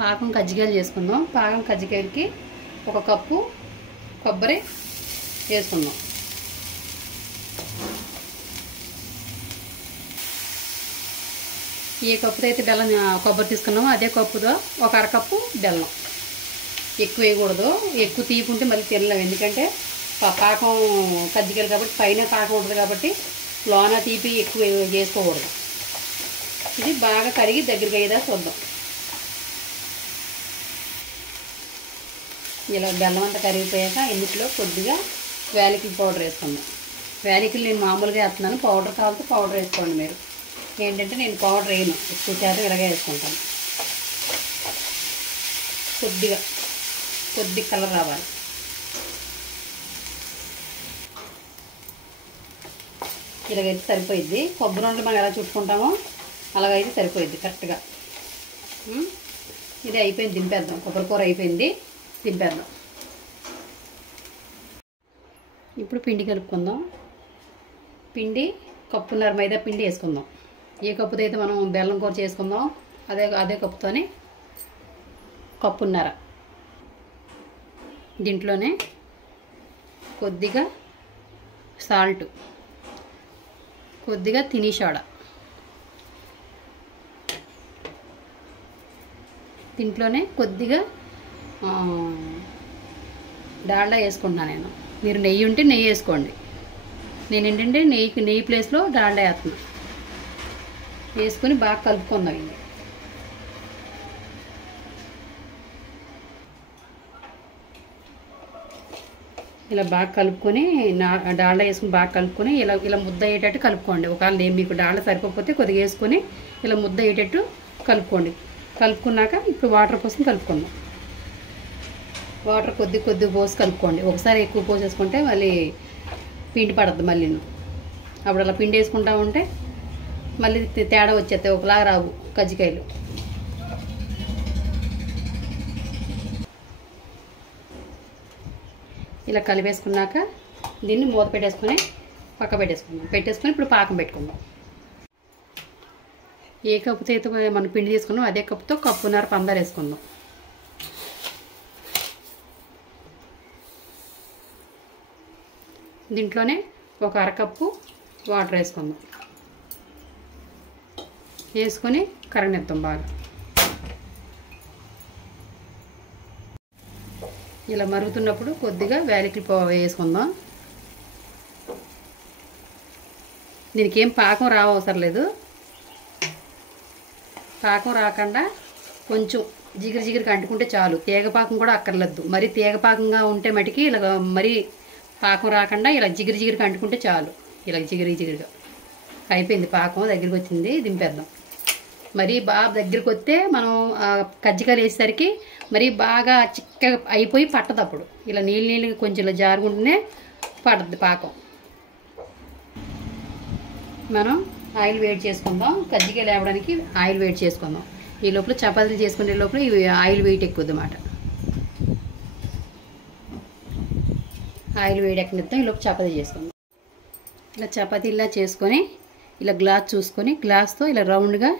పాకం కజ్జికాయలు చేసుకుందాం. పాకం కజ్జికాయలకి 1 కప్పు కొబ్బరి వేసుకుందాం. ఏ కప్పుతో అయితే బెల్లం కొబ్బరి తీసుకున్నామో అదే కప్పుతో 1 అరకప్పు బెల్లం. ఎక్కువ వేయకూడదు, ఎక్కువ తీపుంటే మళ్ళీ తినలేము. ఎందుకంటే పాకం కజ్జికాయలు కాబట్టి పైన పాకం ఉంటుంది కాబట్టి లోన తీపి ఎక్కువ చేసుకోకూడదు. ఇది బాగా కరిగి దగ్గరికి అయ్యేదా చూద్దాం. ఇలా బెల్లం అంతా కరిగిపోయాక ఇందులో కొద్దిగా యాలకుల పౌడర్ వేసుకుందాం. యాలకులు నేను మామూలుగా వేస్తున్నాను, పౌడర్ కావాలంటే పౌడర్ వేసుకోండి. మీరు ఏంటంటే నేను పౌడర్ వేయను, ఎక్కువ శాతం ఇలాగే వేసుకుంటాను. కొద్దిగా కలర్ రావాలి. ఇలాగైతే సరిపోయిద్ది. కొబ్బరి ఉండలు మనం ఎలా చుట్టుకుంటామో అలాగైతే సరిపోయిద్ది కరెక్ట్గా. ఇది అయిపోయింది, దింపేద్దాం. కొబ్బరి కూర అయిపోయింది, దింపేద్దాం. ఇప్పుడు పిండి కలుపుకుందాం. పిండి 1.5 కప్పు మైదా పిండి వేసుకుందాం. ఏ కప్పుతో అయితే మనం బెల్లం కూర చేసుకుందాం అదే కప్పుతోనే 1.5 కప్పు. దీంట్లోనే కొద్దిగా సాల్ట్, కొద్దిగా తిని సోడా, దీంట్లోనే కొద్దిగా డాల్డా వేసుకుంటున్నాను నేను. మీరు నెయ్యి ఉంటే నెయ్యి వేసుకోండి. నేను ఏంటంటే నెయ్యి ప్లేస్లో డాల్డా వేస్తున్నాను. వేసుకొని బాగా కలుపుకుందాం. ఇలా బాగా కలుపుకొని డాల్డా వేసుకుని బాగా కలుపుకొని ఇలా ముద్ద అయ్యేటట్టు కలుపుకోండి. ఒకవేళ మీకు డాల్డా సరిపోకపోతే కొద్దిగా వేసుకొని ఇలా ముద్ద అయ్యేటట్టు కలుపుకోండి. కలుపుకున్నాక ఇప్పుడు వాటర్ పోసుకొని కలుపుకుందాం. వాటర్ కొద్ది పోసి కలుపుకోండి. ఒకసారి ఎక్కువ పోసేసుకుంటే మళ్ళీ పిండి పడద్దు. మళ్ళీ అప్పుడు అలా పిండి వేసుకుంటా ఉంటే మళ్ళీ తేడా వచ్చేస్తాయి, ఒకలాగా రావు కజ్జికాయలు. ఇలా కలిపేసుకున్నాక దీన్ని మూత పెట్టేసుకొని పక్క పెట్టేసుకొని ఇప్పుడు పాకం పెట్టుకుందాం. ఏ కప్పుతో అయితే మనం పిండి తీసుకున్నాం అదే కప్పుతో 1.5 కప్పు పందారు వేసుకుందాం. దీంట్లోనే 1 అరకప్పు వాటర్ వేసుకుందాం. వేసుకొని కరగనిద్దాం బాగా. ఇలా మరుగుతున్నప్పుడు కొద్దిగా యాలకుల పౌడర్ వేసుకుందాం. దీనికి ఏం పాకం రావసరం లేదు. పాకం రాకుండా కొంచెం జిగిరికి అంటుకుంటే చాలు. తీగ పాకం కూడా అక్కర్లేదు. మరి తీగ పాకంగా ఉంటే మటుకి ఇలా మరీ పాకం రాకుండా ఇలా జిగిరికి అంటుకుంటే చాలు. ఇలా జిగిరిగా అయిపోయింది. పాకం దగ్గరికి వచ్చింది, దింపేద్దాం. మరీ బాగా దగ్గరికి వస్తే మనం కజ్జికాయలు వేసేసరికి మరీ బాగా చిక్కగా అయిపోయి పట్టదు. అప్పుడు ఇలా నీళ్ళు కొంచెం ఇలా జారుకుంటూనే పడుతుంది పాకం. మనం ఆయిల్ వేడి చేసుకుందాం. కజ్జికాయలు వేయడానికి ఆయిల్ వేడి చేసుకుందాం. ఈ లోపల చపాతీలు చేసుకునే లోపల ఇవి ఆయిల్ వెయిట్ ఎక్కువ అన్నమాట. ఆయిల్ వేడి ఎక్కనిద్దాం. ఈ లోపల చపాతీ చేసుకుందాం. ఇలా చపాతీలా చేసుకొని ఇలా గ్లాస్ చూసుకొని గ్లాస్తో ఇలా రౌండ్గా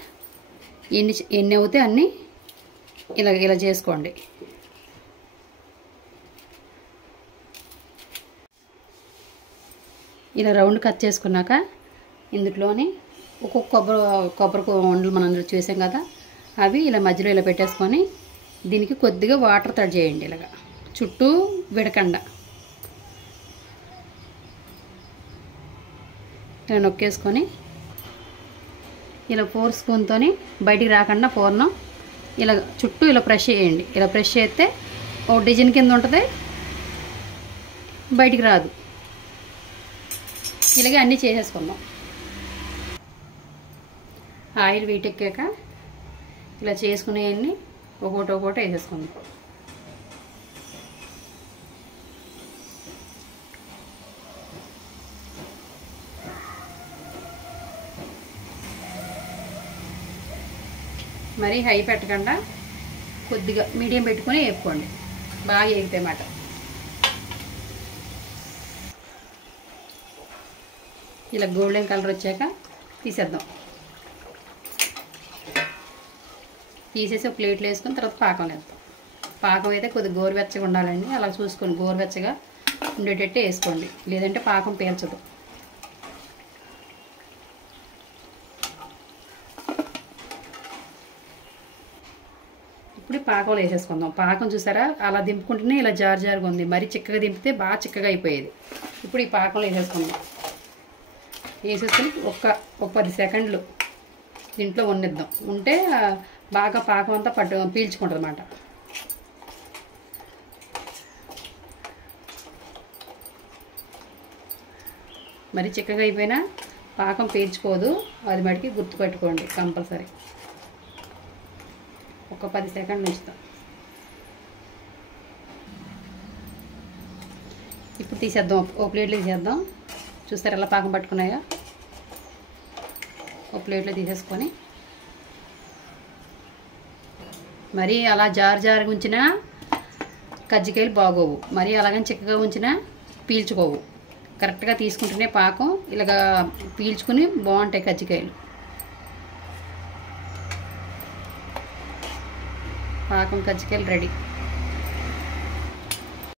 ఎన్ని అవుతాయి అన్నీ ఇలా చేసుకోండి. ఇలా రౌండ్ కట్ చేసుకున్నాక ఇందులోని ఒక్కొక్క కొబ్బరి ఉండలు మనం చేసాం కదా, అవి ఇలా మధ్యలో ఇలా పెట్టేసుకొని దీనికి కొద్దిగా వాటర్ తడి చేయండి. ఇలాగా చుట్టూ విడకండా ఇలా నొక్కేసుకొని ఇలా 4 స్పూన్తో బయటికి రాకుండా పూర్ణం ఇలా చుట్టూ ఇలా ప్రెష్ చేయండి. ఇలా ప్రెష్ చేస్తే ఒక డిజైన్ కింద ఉంటుంది, బయటికి రాదు. ఇలాగే అన్నీ చేసేసుకుందాం. ఆయిల్ వీటెక్కాక ఇలా చేసుకునేవన్నీ ఒక్కొక్కటి వేసేసుకుందాం. మరీ హై పెట్టకుండా కొద్దిగా మీడియం పెట్టుకొని వేపుకోండి. బాగా వేగితే మాట. ఇలా గోల్డెన్ కలర్ వచ్చాక తీసేద్దాం. తీసేసి ఒక ప్లేట్లో వేసుకొని తర్వాత పాకం వేస్తాం. పాకం అయితే కొద్దిగా గోరువెచ్చగా ఉండాలండి. అలా చూసుకొని గోరువెచ్చగా ఉండేటట్టు వేసుకోండి, లేదంటే పాకం పీల్చదు. ఇప్పుడు పాకంలో వేసేసుకుందాం. పాకం చూసారా అలా దింపుకుంటేనే ఇలా జారుగా ఉంది, మరీ చిక్కగా దింపితే బాగా చిక్కగా అయిపోయేది. ఇప్పుడు ఈ పాకంలో వేసేసుకుందాం. వేసేసుకొని ఒక 10 సెకండ్లు దీంట్లో వండిద్దాం. ఉంటే బాగా పాకం అంతా పీల్చుకుంటుంది అన్నమాట. మరి చిక్కగా అయిపోయినా పాకం పీల్చుకోదు, అది మటుకి గుర్తుపెట్టుకోండి కంపల్సరీ. ఒక 10 సెకండ్లు ఉంచుతాం. ఇప్పుడు తీసేద్దాం, ఒక ప్లేట్లో తీసేద్దాం. చూస్తారు ఎలా పాకం పట్టుకున్నాయా? ఒక ప్లేట్లో తీసేసుకొని మరి అలా జారుగా ఉంచినా కజ్జికాయలు బాగోవు, మరి అలాగని చిక్కగా ఉంచినా పీల్చుకోవు. కరెక్ట్గా తీసుకుంటేనే పాకం ఇలాగా పీల్చుకుని బాగుంటాయి కజ్జికాయలు. పాకం కజ్జికాయలు రెడీ.